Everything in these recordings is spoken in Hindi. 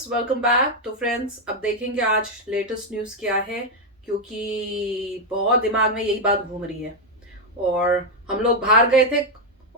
Friends, welcome back. तो फ्रेंड्स, अब देखेंगे आज लेटेस्ट न्यूज़ क्या है, क्योंकि बहुत दिमाग में यही बात घूम रही है। और हम लोग बाहर गए थे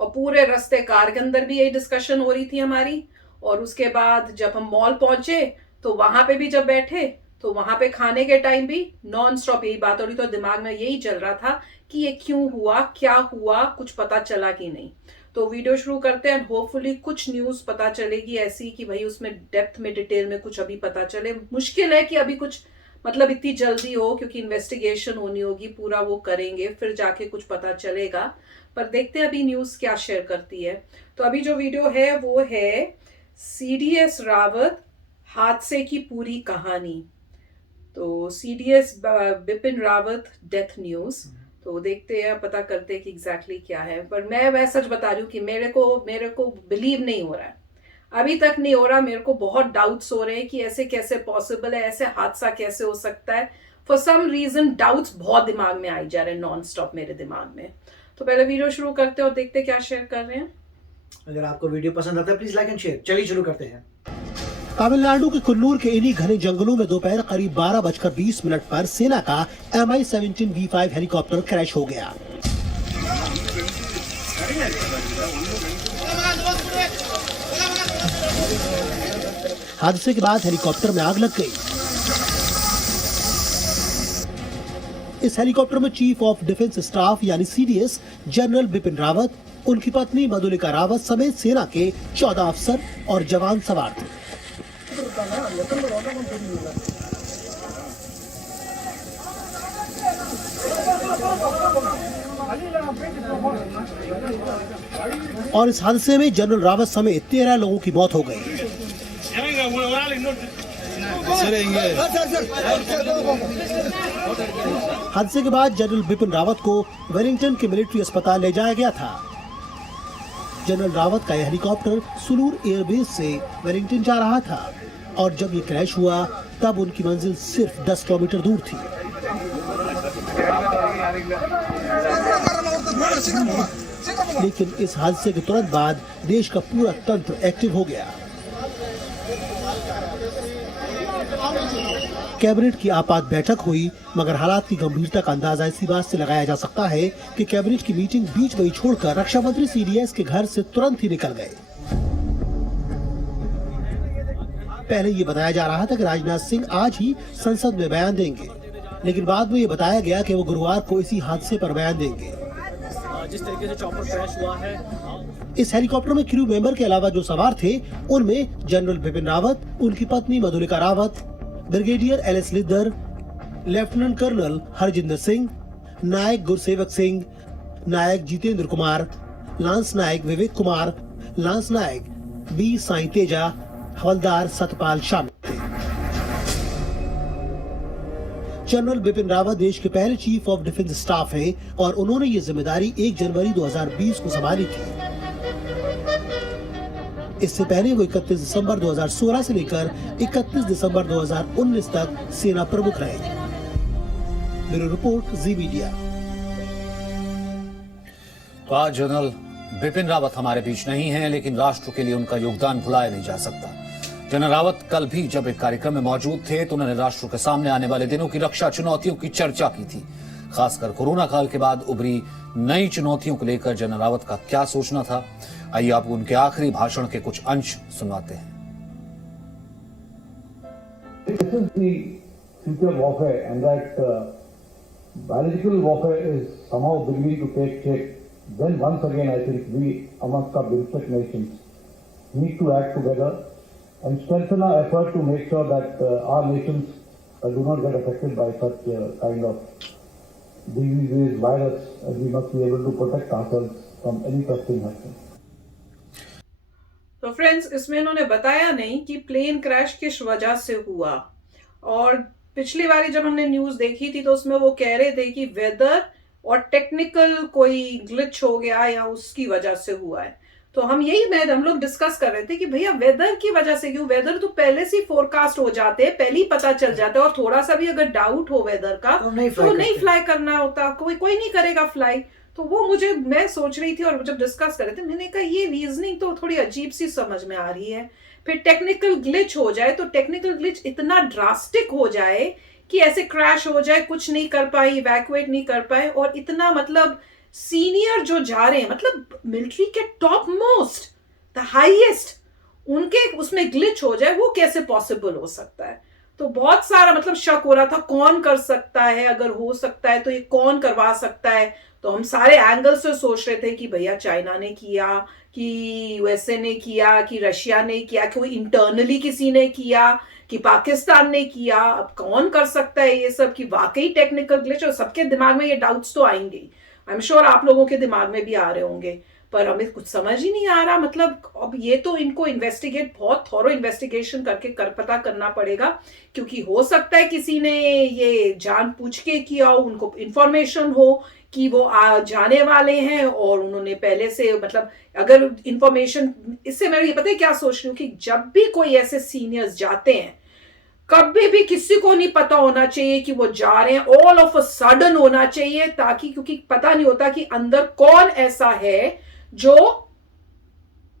और पूरे रास्ते कार के अंदर भी यही डिस्कशन हो रही थी हमारी। और उसके बाद जब हम मॉल पहुंचे तो वहां पे भी जब बैठे तो वहां पे खाने के टाइम भी नॉन स्टॉप यही बात हो रही। तो दिमाग में यही चल रहा था कि ये क्यों हुआ, क्या हुआ, कुछ पता चला कि नहीं। तो वीडियो शुरू करते हैं। होपफुली कुछ न्यूज पता चलेगी ऐसी कि भाई उसमें डेप्थ में डिटेल में कुछ अभी पता चले। मुश्किल है कि अभी कुछ मतलब इतनी जल्दी हो, क्योंकि इन्वेस्टिगेशन होनी होगी, पूरा वो करेंगे फिर जाके कुछ पता चलेगा। पर देखते हैं अभी न्यूज क्या शेयर करती है। तो अभी जो वीडियो है वो है सीडीएस रावत हादसे की पूरी कहानी। तो CDS Bipin Rawat death news. तो देखते हैं, पता करते हैं कि एग्जैक्टली क्या है। पर मैं सच बता रही हूँ कि मेरे को बिलीव नहीं हो रहा है, अभी तक नहीं हो रहा। मेरे को बहुत डाउट्स हो रहे हैं कि ऐसे कैसे पॉसिबल है, ऐसे हादसा कैसे हो सकता है। फॉर सम रीजन डाउट्स बहुत दिमाग में आई जा रहे हैं नॉन स्टॉप मेरे दिमाग में। तो पहले वीडियो शुरू करते हैं और देखते हैं क्या शेयर कर रहे हैं। अगर आपको वीडियो पसंद आता है प्लीज लाइक एंड शेयर। चलिए शुरू करते हैं। तमिलनाडु के कुन्नूर के इन्हीं घने जंगलों में दोपहर करीब 12:20 पर सेना का MI-17 V5 हेलीकॉप्टर क्रैश हो गया। हादसे के बाद हेलीकॉप्टर में आग लग गई। इस हेलीकॉप्टर में चीफ ऑफ डिफेंस स्टाफ यानी सीडीएस जनरल बिपिन रावत, उनकी पत्नी मधुलिका रावत समेत सेना के 14 अफसर और जवान सवार थे। और इस हादसे में जनरल रावत समेत 13 लोगों की मौत हो गई। हादसे के बाद जनरल बिपिन रावत को वेलिंगटन के मिलिट्री अस्पताल ले जाया गया था। जनरल रावत का यह हेलीकॉप्टर सुलूर एयरबेस से वेलिंगटन जा रहा था और जब ये क्रैश हुआ तब उनकी मंजिल सिर्फ 10 किलोमीटर दूर थी। लेकिन इस हादसे के तुरंत बाद देश का पूरा तंत्र एक्टिव हो गया। कैबिनेट की आपात बैठक हुई, मगर हालात की गंभीरता का अंदाजा इसी बात से लगाया जा सकता है कि कैबिनेट की मीटिंग बीच में ही छोड़कर रक्षा मंत्री सीडीएस के घर से तुरंत ही निकल गए। पहले ये बताया जा रहा था कि राजनाथ सिंह आज ही संसद में बयान देंगे, लेकिन बाद में ये बताया गया कि वो गुरुवार को इसी हादसे पर बयान देंगे। जिस तरीके से चॉपर क्रैश हुआ है, इस हेलीकॉप्टर में क्रू मेंबर के अलावा जो सवार थे उनमें जनरल बिपिन रावत, उनकी पत्नी Madhulika Rawat, brigadier LS Lidder, lieutenant colonel Harjinder Singh, Naik Gursewak Singh, Naik Jitendra Kumar, lance Naik Vivek Kumar, lance Naik B Sai Teja, Havildar Satpal शामिल थे। जनरल बिपिन रावत देश के पहले चीफ ऑफ डिफेंस स्टाफ हैं और उन्होंने ये जिम्मेदारी 1 जनवरी 2020 को संभाली थी। इससे पहले वो 31 दिसंबर 2016 से लेकर 31 दिसंबर 2019 तक सेना प्रमुख रहे। ब्यूरो रिपोर्ट, जी मीडिया। तो आज जनरल बिपिन रावत हमारे बीच नहीं हैं, लेकिन राष्ट्र के लिए उनका योगदान भुलाया नहीं जा सकता। जनरल रावत कल भी जब एक कार्यक्रम में मौजूद थे तो उन्होंने राष्ट्र के सामने आने वाले दिनों की रक्षा चुनौतियों की चर्चा की थी। खासकर कोरोना काल के बाद उभरी नई चुनौतियों को लेकर जनरल रावत का क्या सोचना था, आइए आपको उनके आखिरी भाषण के कुछ अंश सुनवाते हैं। This is the future warfare, and that biological warfare is somehow beginning to take shape. Then once again, I think we amongst our BIMSTEC nations need to act together and strengthen our effort to make sure that our nations do not get affected by such kind of diseases, virus, and we must be able to protect ourselves from any such thing happening. तो फ्रेंड्स, इसमें इन्होंने बताया नहीं कि प्लेन क्रैश किस वजह से हुआ। और पिछली बारी जब हमने न्यूज देखी थी तो उसमें वो कह रहे थे कि वेदर और टेक्निकल कोई ग्लिच हो गया या उसकी वजह से हुआ है। तो हम लोग डिस्कस कर रहे थे कि भैया वेदर की वजह से क्यों? वेदर तो पहले से फोरकास्ट हो जाते हैं, पहले ही पता चल जाता है। और थोड़ा सा भी अगर डाउट हो वेदर का तो नहीं फ्लाई करना होता, कोई नहीं करेगा फ्लाई। तो वो मैं सोच रही थी और जब डिस्कस कर रहे थे मैंने कहा ये रीजनिंग तो थोड़ी अजीब सी समझ में आ रही है। फिर टेक्निकल ग्लिच हो जाए तो टेक्निकल ग्लिच इतना ड्रास्टिक हो जाए कि ऐसे क्रैश हो जाए, कुछ नहीं कर पाए, इवैक्यूएट नहीं कर पाए, और इतना मतलब सीनियर जो जा रहे हैं, मतलब मिलिट्री के टॉप मोस्ट, द हाईएस्ट, उनके उसमें ग्लिच हो जाए, वो कैसे पॉसिबल हो सकता है? तो बहुत सारा मतलब शक हो रहा था कौन कर सकता है, अगर हो सकता है तो ये कौन करवा सकता है। तो हम सारे एंगल से सोच रहे थे कि भैया चाइना ने किया, कि यूएसए ने किया, कि रशिया ने किया, कि कोई इंटरनली किसी ने किया, कि पाकिस्तान ने किया। अब कौन कर सकता है ये सब, कि वाकई टेक्निकल ग्लिच? और सबके दिमाग में ये डाउट्स तो आएंगे, आई एम श्योर आप लोगों के दिमाग में भी आ रहे होंगे, पर हमें कुछ समझ ही नहीं आ रहा। मतलब अब ये तो इनको इन्वेस्टिगेट, बहुत थॉरो इन्वेस्टिगेशन करके पता करना पड़ेगा, क्योंकि हो सकता है किसी ने ये जानबूझ के किया हो, उनको इंफॉर्मेशन हो कि वो जाने वाले हैं और उन्होंने पहले से, मतलब अगर इंफॉर्मेशन, इससे मैं ये पता है क्या सोच रही हूँ कि जब भी कोई ऐसे सीनियर्स जाते हैं, कभी भी किसी को नहीं पता होना चाहिए कि वो जा रहे हैं, ऑल ऑफ अ सडन होना चाहिए, ताकि, क्योंकि पता नहीं होता कि अंदर कौन ऐसा है जो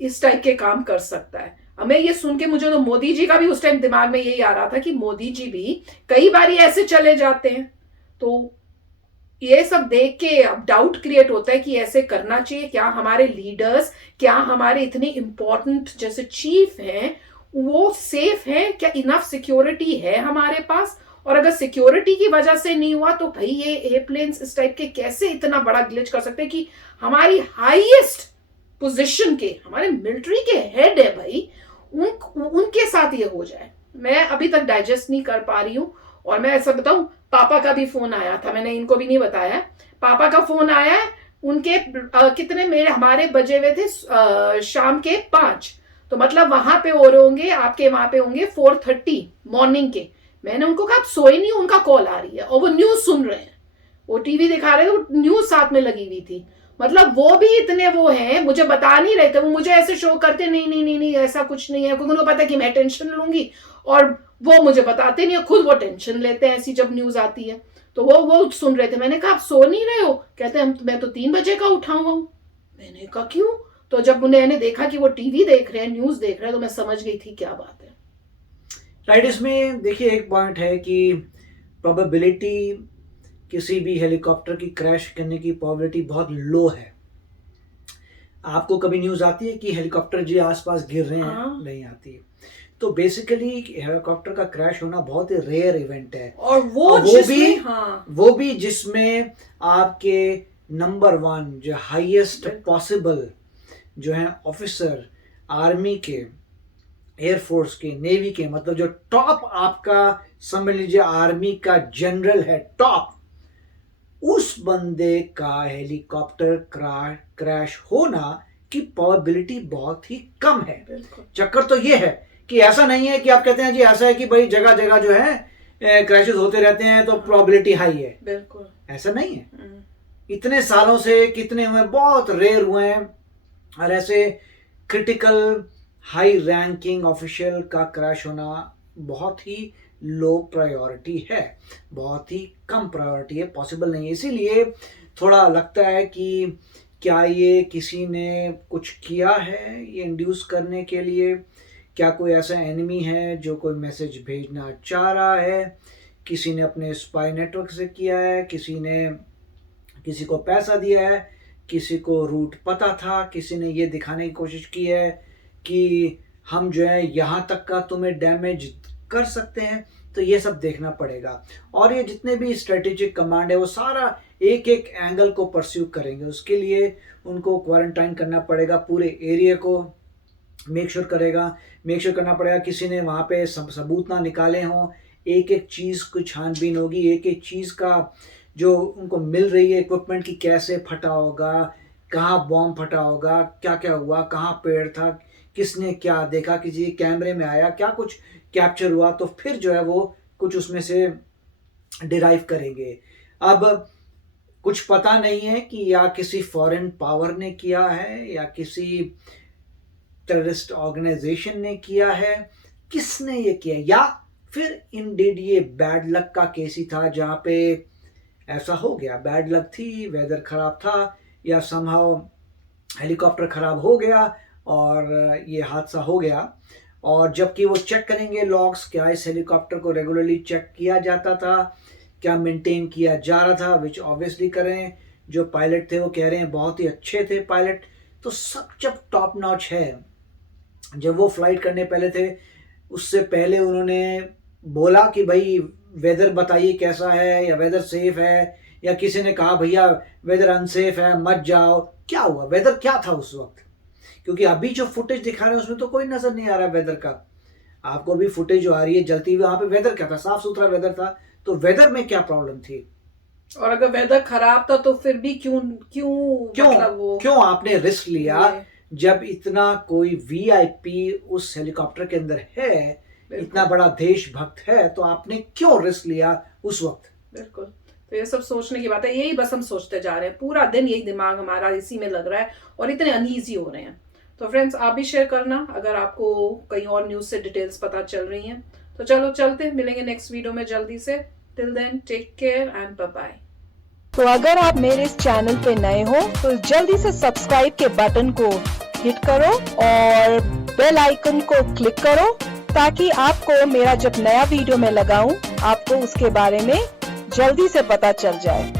इस टाइप के काम कर सकता है। हमें ये सुन के मुझे तो मोदी जी का भी उस टाइम दिमाग में यही आ रहा था कि मोदी जी भी कई बार ऐसे चले जाते हैं। तो ये सब देख के अब डाउट क्रिएट होता है कि ऐसे करना चाहिए क्या? हमारे लीडर्स, क्या हमारे इतने इंपॉर्टेंट जैसे चीफ हैं, वो सेफ है क्या? इनफ सिक्योरिटी है हमारे पास? और अगर सिक्योरिटी की वजह से नहीं हुआ तो भाई ये एयरप्लेन्स इस टाइप के कैसे इतना बड़ा ग्लिच कर सकते हैं कि हमारी हाईएस्ट पोजीशन के, हमारे मिलिट्री के हेड है भाई, उनके साथ ये हो जाए। मैं अभी तक डाइजेस्ट नहीं कर पा रही हूं। और मैं ऐसा बताऊं, पापा का भी फोन आया था, मैंने इनको भी नहीं बताया, पापा का फोन आया है उनके, कितने हमारे बजे हुए थे शाम के 5, तो मतलब वहां पे हो रहे होंगे, आपके वहां पे होंगे 4:30 मॉर्निंग के। मैंने उनको कहा आप सोए नहीं, उनका कॉल आ रही है और वो न्यूज सुन रहे हैं, वो टीवी दिखा रहे थे, वो न्यूज साथ में लगी हुई थी। मतलब वो भी इतने वो हैं, मुझे बता नहीं रहे थे, वो मुझे ऐसे शो करते नहीं नहीं नहीं नहीं ऐसा कुछ नहीं है, क्योंकि उनको पता है कि मैं टेंशन लूंगी, और वो मुझे बताते नहीं है, खुद वो टेंशन लेते हैं ऐसी जब न्यूज आती है। तो वो सुन रहे थे। मैंने कहा आप सो नहीं रहे हो? कहते हैं मैं तो 3 बजे का उठा हुआ हूं। मैंने कहा क्यों? तो जब मैंने देखा कि वो टीवी देख रहे हैं, न्यूज देख रहे हैं, तो मैं समझ गई थी क्या बात है। राइट, इसमें देखिए एक पॉइंट है कि प्रोबेबिलिटी किसी भी हेलीकॉप्टर की क्रैश करने की प्रोबेबिलिटी बहुत लो है। आपको कभी न्यूज आती है कि हेलीकॉप्टर जी आसपास गिर रहे हैं? हाँ। नहीं आती है। तो बेसिकली हेलीकॉप्टर का क्रैश होना बहुत ही रेयर इवेंट है, और वो भी, हाँ, वो भी जिसमें आपके नंबर 1 जो हाईएस्ट पॉसिबल जो है ऑफिसर, आर्मी के, एयरफोर्स के, नेवी के, मतलब जो टॉप आपका समझ लीजिए आर्मी का जनरल है टॉप, उस बंदे का हेलीकॉप्टर क्रैश होना की प्रोबेबिलिटी बहुत ही कम है। चक्कर तो ये है कि ऐसा नहीं है कि आप कहते हैं जी ऐसा है कि भाई जगह जगह जो है क्रैशेस होते रहते हैं तो प्रोबेबिलिटी हाई है। बिल्कुल ऐसा नहीं है। इतने सालों से कितने हुए, बहुत रेयर हुए हैं, और ऐसे क्रिटिकल हाई रैंकिंग ऑफिशियल का क्रैश होना बहुत ही लो प्रायोरिटी है, बहुत ही कम प्रायोरिटी है, पॉसिबल नहीं है। इसीलिए थोड़ा लगता है कि क्या ये किसी ने कुछ किया है ये इंड्यूस करने के लिए? क्या कोई ऐसा एनिमी है जो कोई मैसेज भेजना चाह रहा है? किसी ने अपने स्पाई नेटवर्क से किया है, किसी ने किसी को पैसा दिया है, किसी को रूट पता था, किसी ने ये दिखाने की कोशिश की है कि हम जो है यहाँ तक का तुम्हें डैमेज कर सकते हैं। तो ये सब देखना पड़ेगा, और ये जितने भी स्ट्रेटेजिक कमांड है वो सारा एक एक एंगल को परस्यू करेंगे। उसके लिए उनको क्वारंटाइन करना पड़ेगा, पूरे एरिया को मेक श्योर करना पड़ेगा किसी ने वहाँ पे सबूत ना निकाले हों। एक एक चीज़ की छानबीन होगी, एक एक चीज़ का जो उनको मिल रही है इक्विपमेंट की, कैसे फटा होगा, कहाँ बॉम्ब फटा होगा, क्या क्या हुआ, कहाँ पेड़ था, किसने क्या देखा, किसी कैमरे में आया, क्या कुछ कैप्चर हुआ, तो फिर जो है वो कुछ उसमें से डिराइव करेंगे। अब कुछ पता नहीं है कि या किसी फॉरेन पावर ने किया है या किसी टेररिस्ट ऑर्गेनाइजेशन ने किया है, किसने ये किया, या फिर इंडीड ये बैड लक का केस ही था जहाँ पे ऐसा हो गया, बैड लक थी, वेदर खराब था, या समहाउ हेलीकॉप्टर खराब हो गया और ये हादसा हो गया। और जबकि वो चेक करेंगे लॉग्स, क्या इस हेलीकॉप्टर को रेगुलरली चेक किया जाता था, क्या मेंटेन किया जा रहा था, विच ऑब्वियसली करें। जो पायलट थे वो कह रहे हैं बहुत ही अच्छे थे पायलट, तो सब जब टॉप नॉच है। जब वो फ्लाइट करने पहले थे, उससे पहले उन्होंने बोला कि भाई वेदर बताइए कैसा है, या वेदर सेफ है, या किसी ने कहा भैया वेदर अनसेफ है मत जाओ। क्या हुआ, वेदर क्या था उस वक्त? क्योंकि अभी जो फुटेज दिखा रहे हैं उसमें तो कोई नजर नहीं आ रहा वेदर का। आपको भी फुटेज जो आ रही है जलती हुई, वहां पे वेदर क्या था, साफ सुथरा वेदर था। तो वेदर में क्या प्रॉब्लम थी? और अगर वेदर खराब था तो फिर भी क्यों क्यों आपने रिस्क लिया? जब इतना कोई वीआईपी उस हेलीकॉप्टर के अंदर है, इतना बड़ा देशभक्त है, तो आपने क्यों रिस्क लिया उस वक्त? बिल्कुल, तो ये सब सोचने की बात है। यही बस हम सोचते जा रहे हैं पूरा दिन, यही दिमाग हमारा इसी में लग रहा है और इतने अनईजी हो रहे हैं। तो फ्रेंड्स, आप भी शेयर करना अगर आपको कहीं और न्यूज से डिटेल्स पता चल रही हैं। तो चलो चलते, मिलेंगे नेक्स्ट वीडियो में जल्दी से। Till then take care and bye bye. तो अगर आप मेरे इस चैनल पे नए हो तो जल्दी से सब्सक्राइब के बटन को हिट करो और बेल आइकन को क्लिक करो, ताकि आपको मेरा जब नया वीडियो मैं लगाऊं आपको उसके बारे में जल्दी से पता चल जाए।